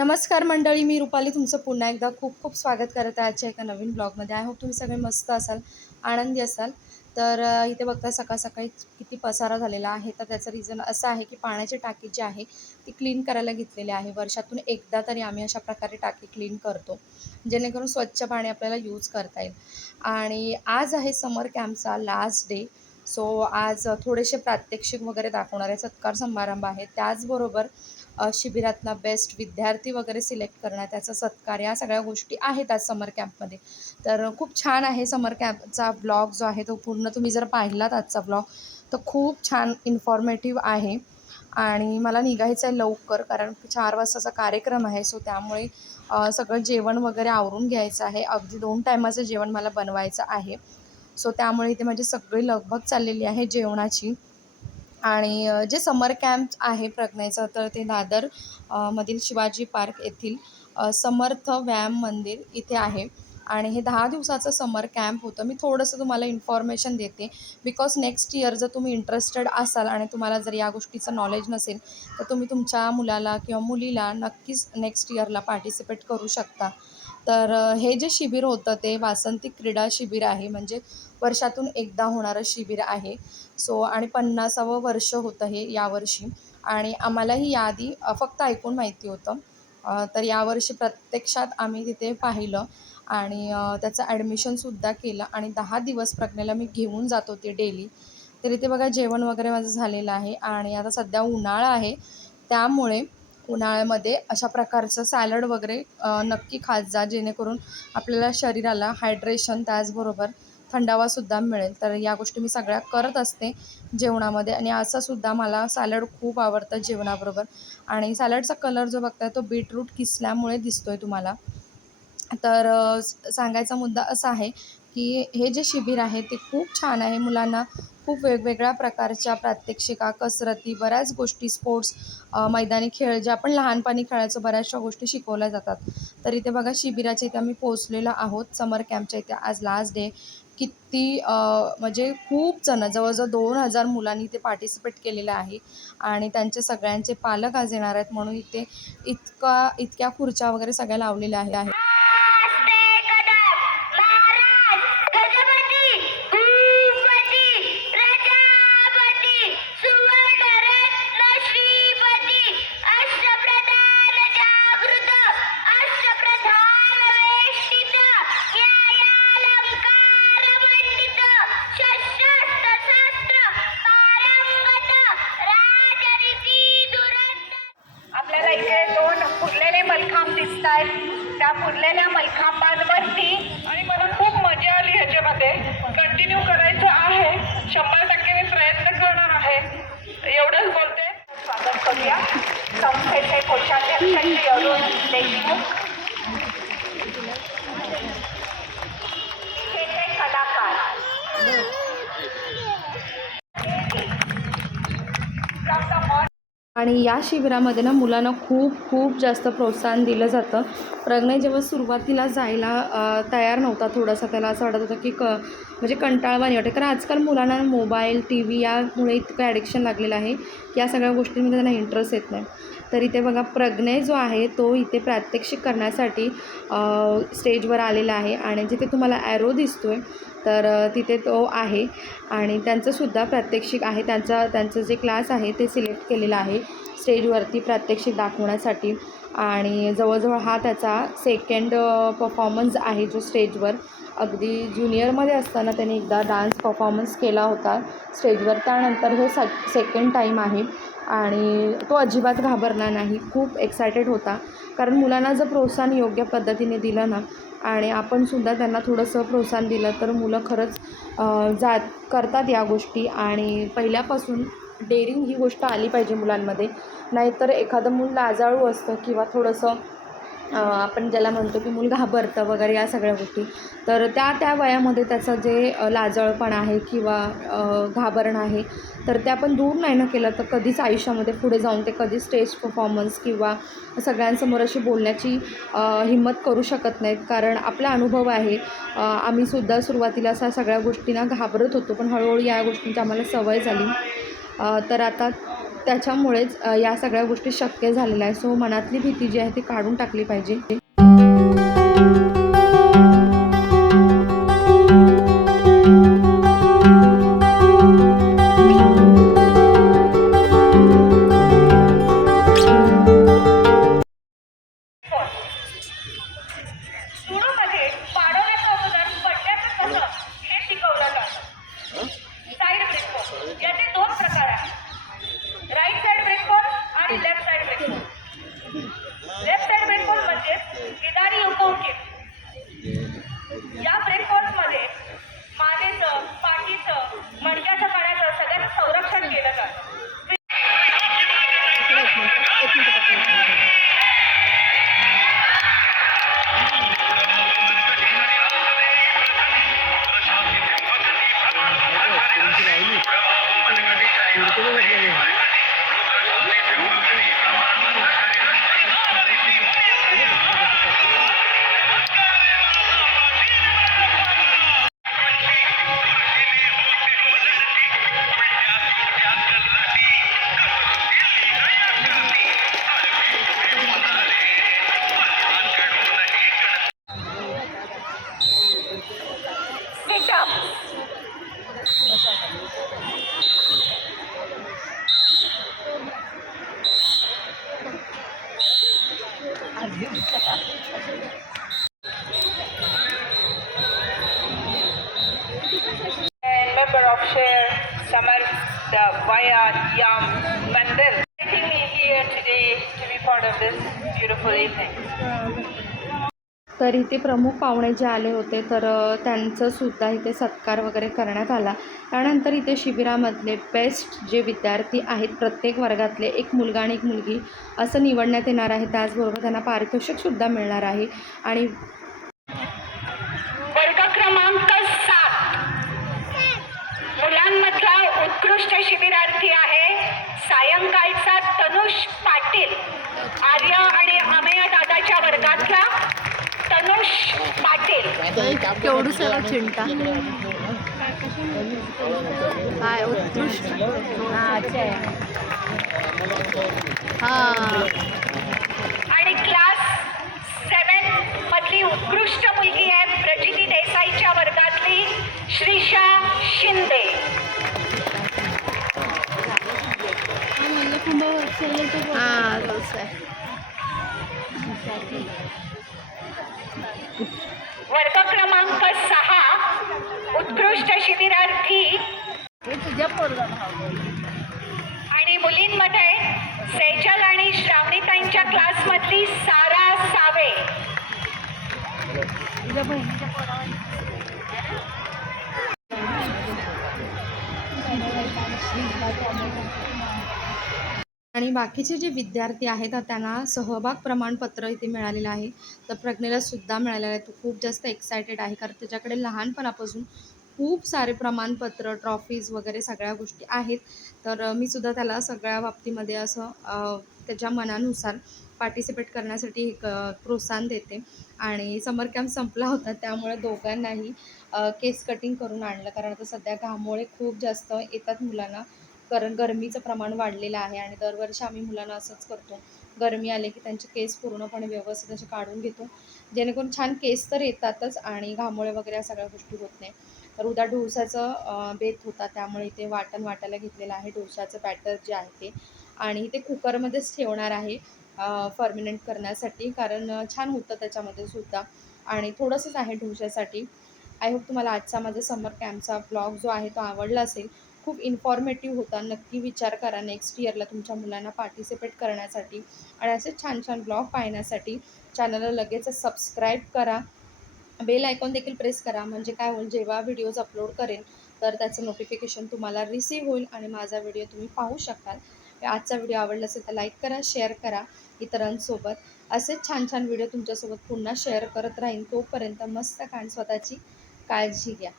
नमस्कार मंडळी, मी रुपाली तुमचं पुन्हा एकदा खूप खूप स्वागत करत आहे आजच्या एका नवीन ब्लॉगमध्ये. आय होप तुम्ही सगळे मस्त असाल, आनंदी असाल. तर इथे बघता सकाळ सकाळी किती पसारा झालेला आहे. तर त्याचं रिझन असं आहे की पाण्याची टाकी जी आहे ती क्लीन करायला घेतलेली आहे. वर्षातून एकदा तरी आम्ही अशा प्रकारे टाकी क्लीन करतो, जेणेकरून स्वच्छ पाणी आपल्याला यूज करता येईल. आणि आज आहे समर कॅम्पचा लास्ट डे. सो आज थोडेसे प्रात्यक्षिक वगैरे दाखवणार आहे, सत्कार समारंभ आहे. त्याचबरोबर शिबिरातला बेस्ट विद्यार्थी वगैरे सिलेक्ट करणं, त्याचा सत्कार, या सगळ्या गोष्टी आहेत आज समर कॅम्पमध्ये. तर खूप छान आहे समर कॅम्पचा ब्लॉग जो आहे तो पूर्ण तुम्ही जर पाहिलात आजचा ब्लॉग तर खूप छान इन्फॉर्मेटिव्ह आहे. आणि मला निघायचं आहे लवकर, कारण 4 वाजताचा कार्यक्रम आहे. सो त्यामुळे सगळं जेवण वगैरे आवरून घ्यायचं आहे. अगदी 2 टायमाचं जेवण मला बनवायचं आहे. सो त्यामुळे इथे माझी सगळी लगबग चाललेली आहे जेवणाची. आणि जे समर कॅम्प आहे प्रज्ञेचं, तर ते दादर मधील शिवाजी पार्क येथील समर्थ व्यायाम मंदिर इथे आहे. आणि हे 10 दिवसाचं समर कॅम्प होतं. मी थोडंसं तुम्हाला इन्फॉर्मेशन देते, बिकॉज नेक्स्ट इयर जर तुम्ही इंटरेस्टेड असाल आणि तुम्हाला जर या गोष्टीचं नॉलेज नसेल तर तुम्ही तुमच्या मुलाला किंवा मुलीला नक्कीच नेक्स्ट इयरला पार्टिसिपेट करू शकता. तर हे जे शिबिर होतं ते वासंती क्रीडा शिबिर आहे, म्हणजे वर्षातून एकदा होणारं शिबिर आहे. सो आणि 50वं वर्ष होतं हे यावर्षी. आणि आम्हालाही याआधी फक्त ऐकून माहिती होतं. तर यावर्षी प्रत्यक्षात आम्ही तिथे पाहिलं आणि त्याचं ॲडमिशनसुद्धा केलं आणि 10 दिवस प्रज्ञेला मी घेऊन जात होते डेली. तर इथे बघा जेवण वगैरे माझं झालेलं आहे. आणि आता सध्या उन्हाळा आहे, त्यामुळे उन्हाळ्यामध्ये अशा प्रकारचं सॅलड वगैरे नक्की खात जा, जेणेकरून आपल्याला शरीराला हायड्रेशन त्याचबरोबर थंडावासुद्धा मिळेल. तर या गोष्टी मी सगळ्या करत असते जेवणामध्ये. आणि असंसुद्धा मला सॅलड खूप आवडतं जेवणाबरोबर. आणि सॅलडचा कलर जो बघताय तो बीटरूट किसल्यामुळे दिसतोय तुम्हाला. तर सांगायचा मुद्दा असा आहे की हे जे शिबिर आहे ते खूप छान आहे. मुलांना खूप वेगवेगळ्या प्रकारच्या प्रात्यक्षिका, कसरती, बऱ्याच गोष्टी, स्पोर्ट्स, मैदानी खेळ जे आपण लहानपणी खेळायचो, बऱ्याचशा गोष्टी शिकवल्या जातात. तर इथे बघा शिबिराच्या इथे आम्ही पोहोचलेलो आहोत. समर कॅम्पच्या इथे आज लास्ट डे. किती म्हणजे खूप जण, जवळजवळ 2000 मुलांनी इथे पार्टिसिपेट केलेलं आहे. आणि त्यांचे सगळ्यांचे पालक आज येणार आहेत, म्हणून इथे इतक्या खुर्च्या वगैरे सगळ्या लावलेल्या आहेत. त्या फुललेल्या मलखांबांवरती आणि मला खूप मजा आली ह्याच्यामध्ये. कंटिन्यू करायचं आहे, 100% मी प्रयत्न करणार आहे. एवढंच बोलते. स्वागत करूया संस्थेचे कोषाध्यक्ष श्री अरुण देशमुख, कलाकार आणि या शिबिरामध्ये ना मुलांना खूप खूप जास्त प्रोत्साहन दिलं जातं. प्रज्ञा जेव्हा सुरुवातीला जायला तयार नव्हता, थोडासा त्याला असं वाटत होतं की म्हणजे कंटाळवाणी वाटते, कारण आजकाल मुलांना मोबाईल, टी व्ही यामुळे इतकं ॲडिक्शन लागलेलं आहे की या सगळ्या गोष्टींमध्ये त्यांना इंटरेस्ट येत नाही. तर इथे बघा प्रज्ञा जो आहे तो इथे प्रात्यक्षिक करण्यासाठी स्टेजवर आलेला आहे. आणि जिथे तुम्हाला ॲरो दिसतो आहे तर तिथे तो आहे. आणि त्यांचंसुद्धा प्रात्यक्षिक आहे, त्यांचं जे क्लास आहे ते सिलेक्ट केलेलं आहे स्टेजवरती प्रात्यक्षिक दाखवण्यासाठी. आणि जवळजवळ हा त्याचा सेकंड परफॉर्मन्स आहे जो स्टेजवर. अगदी ज्युनियरमध्ये असताना त्याने एकदा डान्स परफॉर्मन्स केला होता स्टेजवर, त्यानंतर हे सेकंड टाईम आहे. आणि तो अजिबात घाबरला नाही, खूप एक्सायटेड होता. कारण मुलांना जर प्रोत्साहन योग्य पद्धतीने दिलं ना आणि आपणसुद्धा त्यांना थोडंसं प्रोत्साहन दिलं तर मुलं खरंच करतात या गोष्टी. आणि पहिल्यापासून डेअरिंग ही गोष्ट आली पाहिजे मुलांमध्ये. नाहीतर एखादं मूल लाजाळू असतं किंवा थोडंसं आपण ज्याला म्हणतो की मूल घाबरतं वगैरे या सगळ्या गोष्टी, तर त्या वयामध्ये त्याचं जे लाजाळपण आहे किंवा घाबरणं आहे तर ते आपण दूर नाही ना केलं तर कधीच आयुष्यामध्ये पुढे जाऊन ते कधी स्टेज परफॉर्मन्स किंवा सगळ्यांसमोर अशी बोलण्याची हिंमत करू शकत नाहीत. कारण आपला अनुभव आहे, आम्हीसुद्धा सुरुवातीला अशा सगळ्या गोष्टींना घाबरत होतो, पण हळूहळू या गोष्टींची आम्हाला सवय झाली. तर आता त्याच्यामुळेच या सगळ्या गोष्टी शक्य झालेल्या आहे. सो मनातली भीती जी आहे ती काढून टाकली पाहिजे. सुरूमध्ये पाडवण्याच्या अगोदर पडण्याचं कसं हे शिकवलं जातं. साईड ब्रेकफॉल याचे 2 प्रकार आहेत, राईट साईड ब्रेकफॉल आणि लेफ्ट साईड ब्रेकफॉल. लेफ्ट साईड ब्रेकफॉल म्हणजे किनारी उकवून या ब्रेकफॉलमध्ये मानेचं, पाठीचं, मणक्याचं पाण्याचं सगळ्यांचं संरक्षण केलं जातं. And member of Share Samartha Vaya Yam Mandir. Taking me here today to be part of this beautiful evening. तर इथे प्रमुख पाहुणे जे आले होते तर त्यांचंसुद्धा इथे सत्कार वगैरे करण्यात आला. त्यानंतर इथे शिबिरामधले बेस्ट जे विद्यार्थी आहेत प्रत्येक वर्गातले एक मुलगा आणि एक मुलगी असं निवडण्यात येणार आहे. त्याचबरोबर त्यांना पारितोषिकसुद्धा मिळणार आहे. आणि वर्ग क्रमांक 7 मुलांमधला उत्कृष्ट शिबिरार्थी आहे सायंकाळचा तनुष पाटील. आर्य आणि अमेय दादाच्या वर्गातला तनुष पाटील. केवढूसाला चिंटा काय उत्कृष्ट आणि क्लास 7 मधली उत्कृष्ट मुलगी आहे प्रचिती देसाईच्या वर्गातली श्रीषा शिंदे. वर्ग क्रमांक 6 उत्कृष्ट शिबिरार्थी आणि मुलींमध्ये सेजल आणि श्रावणीताईंच्या क्लासमधली सारा सावे. आणि बाकीचे जे विद्यार्थी आहेत तर त्यांना सहभाग प्रमाणपत्र इथे मिळालेलं आहे. तर प्रज्ञेलासुद्धा मिळालेलं आहे. तो खूप जास्त एक्सायटेड आहे कारण त्याच्याकडे लहानपणापासून खूप सारे प्रमाणपत्र, ट्रॉफीज वगैरे सगळ्या गोष्टी आहेत. तर मी सुद्धा त्याला सगळ्या बाबतीमध्ये असं त्याच्या मनानुसार पार्टिसिपेट करण्यासाठी एक प्रोत्साहन देते. आणि समर कॅम्प संपला होता त्यामुळे दोघांनाही केस कटिंग करून आणलं कारण आता सध्या घामोळे खूप जास्त येतात मुलांना कारण गरमीचं प्रमाण वाढलेलं आहे. आणि दरवर्षी आम्ही मुलांना असंच करतो, गरमी आले की त्यांचे केस पूर्णपणे व्यवस्थित असे काढून घेतो जेणेकरून छान केस तर येतातच आणि घामोळे वगैरे या सगळ्या गोष्टी होत नाही. तर उद्या डोसाचं बेत होता त्यामुळे इथे वाटण वाटायला घेतलेलं आहे डोसाचं बॅटर जे आहे ते. आणि ते कुकरमध्येच ठेवणार आहे फर्मिनेंट करण्यासाठी कारण छान होतं त्याच्यामध्ये सुद्धा. आणि थोडंसंच आहे डोशासाठी. आय होप तुम्हाला आजचा माझा समर कॅम्पचा ब्लॉग जो आहे तो आवडला असेल. खूप इन्फॉर्मेटिव्ह होता. नक्की विचार करा नेक्स्ट इयरला तुमच्या मुलांना पार्टिसिपेट करण्यासाठी आणि असे छान छान ब्लॉग पाहण्यासाठी चॅनलला लगेच सबस्क्राईब करा. बेल आयकॉन देखील प्रेस करा म्हणजे काय होईल जेव्हा व्हिडिओज अपलोड करेन तर त्याचं नोटिफिकेशन तुम्हाला रिसीव्ह होईल आणि माझा व्हिडिओ तुम्ही पाहू शकाल. आजचा व्हिडिओ आवडला असेल तर लाईक करा, शेअर करा इतरांसोबत. असेच छान छान व्हिडिओ तुमच्यासोबत पुन्हा शेअर करत राहीन. तोपर्यंत मस्त स्वतःची काळजी घ्या.